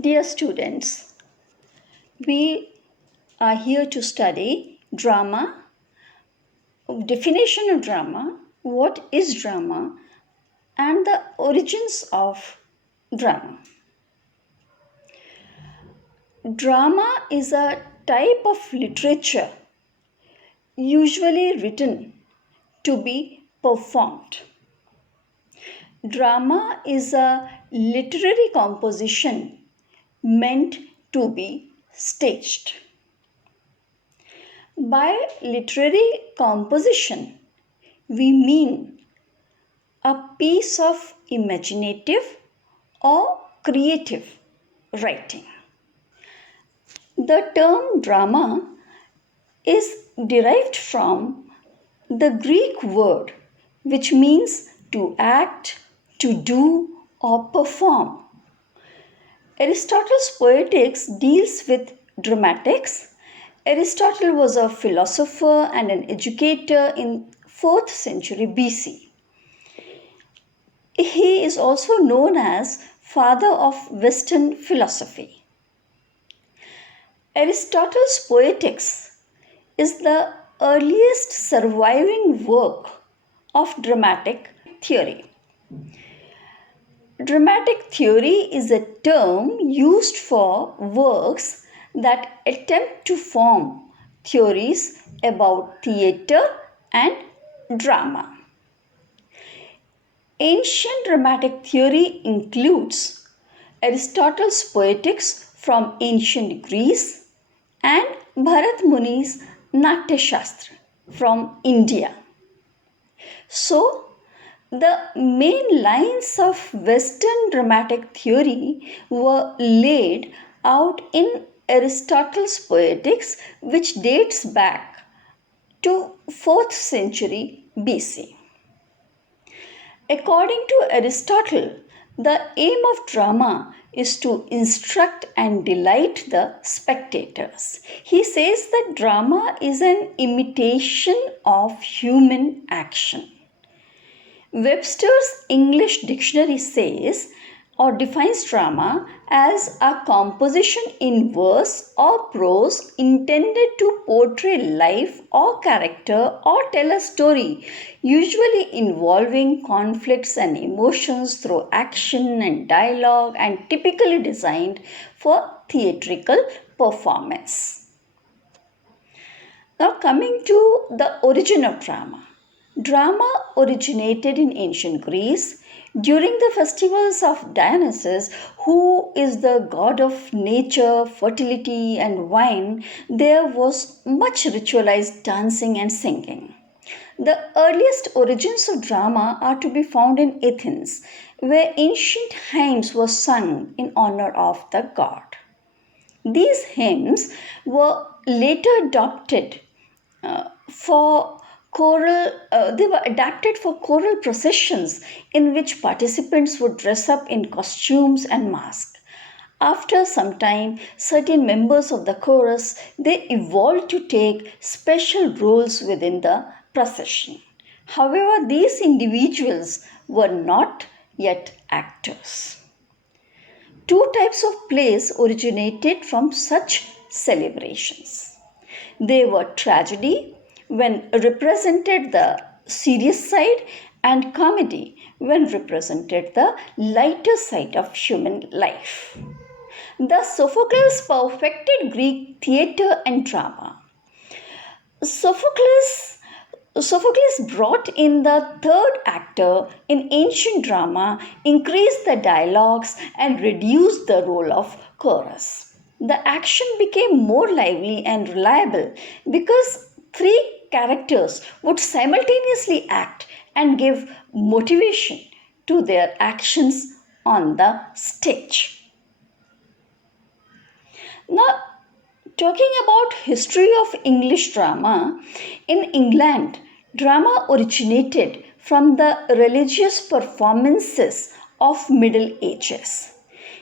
Dear students, we are here to study drama, definition of drama, what is drama, and the origins of drama. Drama is a type of literature usually written to be performed. Drama is a literary composition meant to be staged. By literary composition, we mean a piece of imaginative or creative writing. The term drama is derived from the Greek word which means to act, to do, or perform. Aristotle's Poetics deals with dramatics. Aristotle was a philosopher and an educator in 4th century BC. He is also known as father of Western philosophy. Aristotle's Poetics is the earliest surviving work of dramatic theory. Dramatic theory is a term used for works that attempt to form theories about theatre and drama. Ancient dramatic theory includes Aristotle's Poetics from ancient Greece and Bharat Muni's Natya Shastra from India. So, the main lines of Western dramatic theory were laid out in Aristotle's Poetics, which dates back to 4th century BC. According to Aristotle, the aim of drama is to instruct and delight the spectators. He says that drama is an imitation of human action. Webster's English Dictionary says or defines drama as a composition in verse or prose intended to portray life or character or tell a story, usually involving conflicts and emotions through action and dialogue, and typically designed for theatrical performance. Now, coming to the origin of drama. Drama originated in ancient Greece during the festivals of Dionysus, who is the god of nature, fertility, and wine. There was much ritualized dancing and singing. The earliest origins of drama are to be found in Athens, where ancient hymns were sung in honor of the god. These hymns were later adopted they were adapted for choral processions in which participants would dress up in costumes and masks. After some time, certain members of the chorus they evolved to take special roles within the procession. However, these individuals were not yet actors. Two types of plays originated from such celebrations. They were tragedy, when represented the serious side, and comedy, when represented the lighter side of human life. Thus, Sophocles perfected Greek theatre and drama. Sophocles brought in the third actor in ancient drama, increased the dialogues, and reduced the role of chorus. The action became more lively and reliable because three characters would simultaneously act and give motivation to their actions on the stage. Now, talking about history of English drama, in England, drama originated from the religious performances of Middle Ages.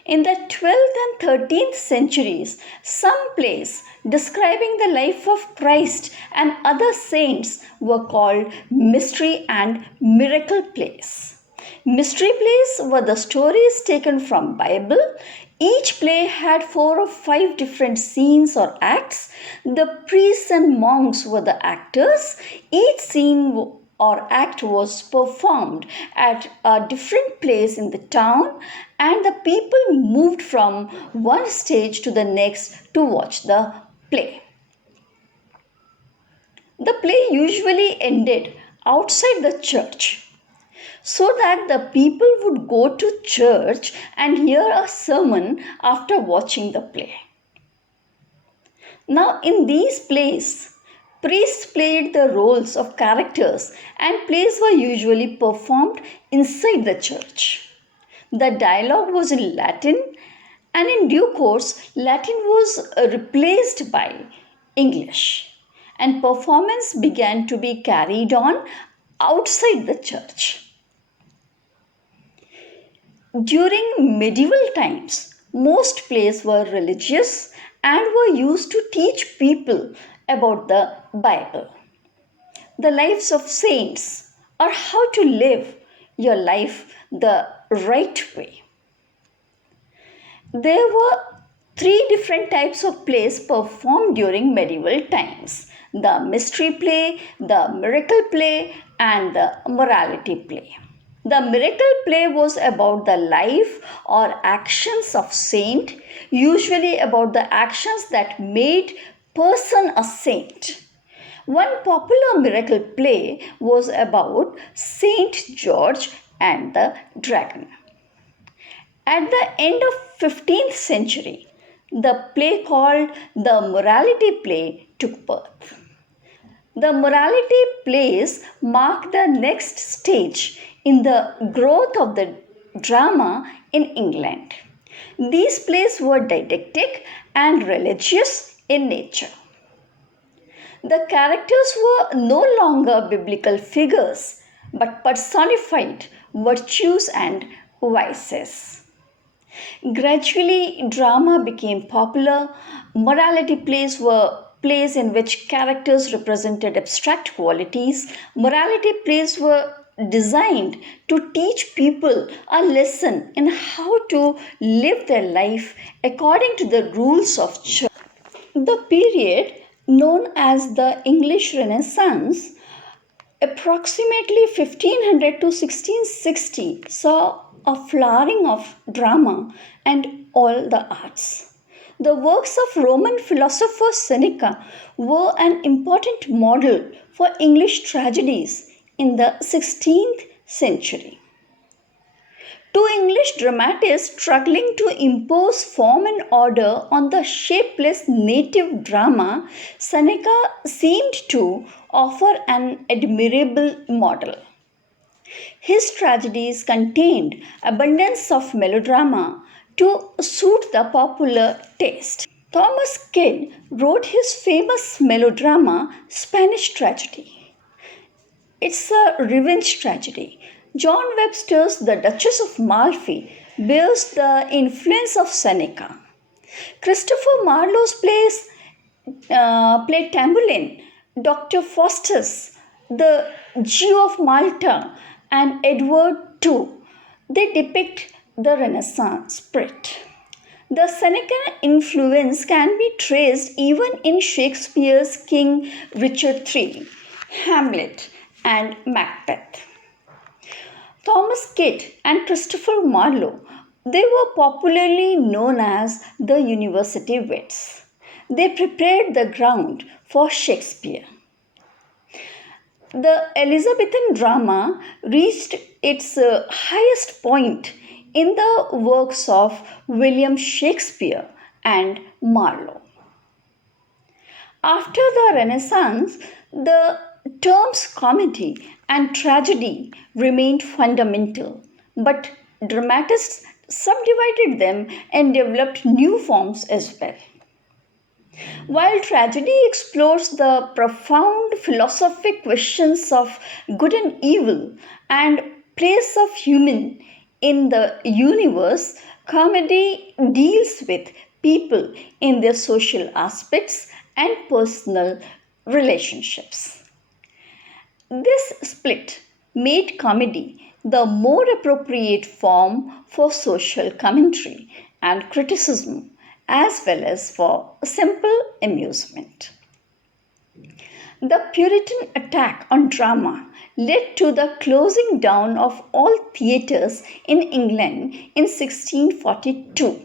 In the 12th and 13th centuries, some plays describing the life of Christ and other saints were called mystery and miracle plays. Mystery plays were the stories taken from Bible Each play had 4 or 5 different scenes or acts. The priests and monks were the actors. Each scene or act was performed at a different place in the town, and the people moved from one stage to the next to watch the play. The play usually ended outside the church so that the people would go to church and hear a sermon after watching the play. Now, in these plays, priests played the roles of characters and plays were usually performed inside the church. The dialogue was in Latin, and in due course, Latin was replaced by English, and performance began to be carried on outside the church. During medieval times, most plays were religious and were used to teach people about the Bible, the lives of saints, or how to live your life the right way. There were 3 different types of plays performed during medieval times: the mystery play, the miracle play, and the morality play. The miracle play was about the life or actions of saint, usually about the actions that made person a saint. One popular miracle play was about Saint George and the dragon. At the end of 15th century, the play called the morality play took birth. The morality plays mark the next stage in the growth of the drama in England. These plays were didactic and religious in nature. The characters were no longer biblical figures but personified virtues and vices. Gradually, drama became popular. Morality plays were plays in which characters represented abstract qualities. Morality plays were designed to teach people a lesson in how to live their life according to the rules of church. The period known as the English Renaissance, approximately 1500 to 1660, saw a flowering of drama and all the arts. The works of Roman philosopher Seneca were an important model for English tragedies in the 16th century. To English dramatists struggling to impose form and order on the shapeless native drama, Seneca seemed to offer an admirable model. His tragedies contained abundance of melodrama to suit the popular taste. Thomas Kyd wrote his famous melodrama Spanish Tragedy. It's a revenge tragedy. John Webster's The Duchess of Malfi bears the influence of Seneca. Christopher Marlowe's play Tamburlaine, Dr. Faustus, The Jew of Malta, and Edward II, they depict the Renaissance spirit. The Seneca influence can be traced even in Shakespeare's King Richard III, Hamlet, and Macbeth. Thomas Kyd and Christopher Marlowe, they were popularly known as the university wits. They prepared the ground for Shakespeare. The Elizabethan drama reached its highest point in the works of William Shakespeare and Marlowe. After the Renaissance, the terms comedy and tragedy remained fundamental, but dramatists subdivided them and developed new forms as well. While tragedy explores the profound philosophic questions of good and evil and place of human in the universe, comedy deals with people in their social aspects and personal relationships. This split made comedy the more appropriate form for social commentary, and criticism, as well as for simple amusement. The Puritan attack on drama led to the closing down of all theatres in England in 1642,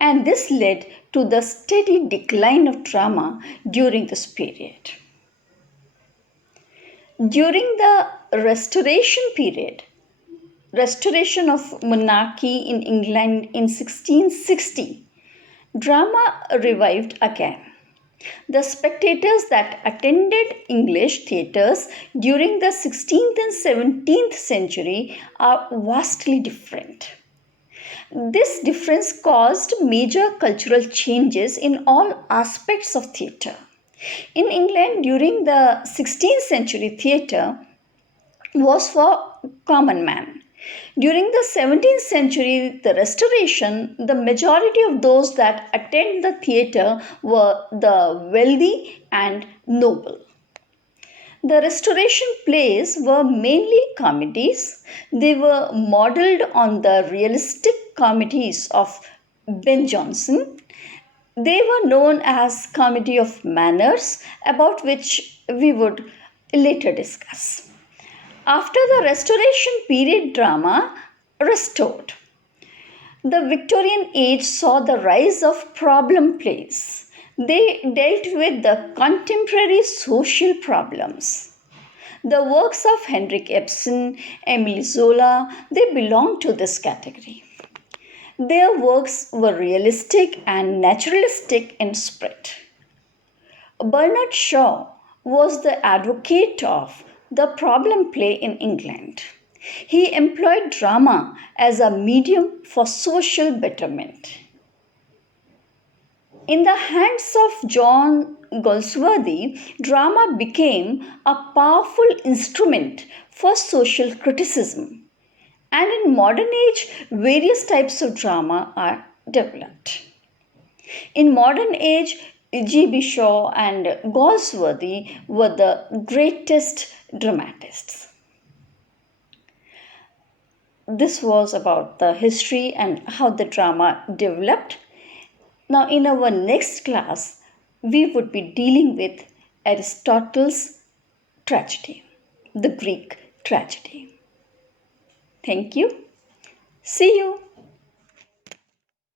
and this led to the steady decline of drama during this period. During the Restoration period, restoration of monarchy in England in 1660, drama revived again. The spectators that attended English theatres during the 16th and 17th century are vastly different. This difference caused major cultural changes in all aspects of theatre. In England, during the 16th century, theatre was for common man. During the 17th century, the Restoration, the majority of those that attend the theatre were the wealthy and noble. The Restoration plays were mainly comedies. They were modelled on the realistic comedies of Ben Jonson. They were known as comedy of manners, about which we would later discuss. After the Restoration period, drama restored. The Victorian age saw the rise of problem plays. They dealt with the contemporary social problems. The works of Henrik Ibsen, Emile Zola, they belong to this category. Their works were realistic and naturalistic in spirit. Bernard Shaw was the advocate of the problem play in England. He employed drama as a medium for social betterment. In the hands of John Galsworthy, drama became a powerful instrument for social criticism. And in modern age, various types of drama are developed. In modern age, G.B. Shaw and Galsworthy were the greatest dramatists. This was about the history and how the drama developed. Now, in our next class, we would be dealing with Aristotle's tragedy, the Greek tragedy. Thank you. See you.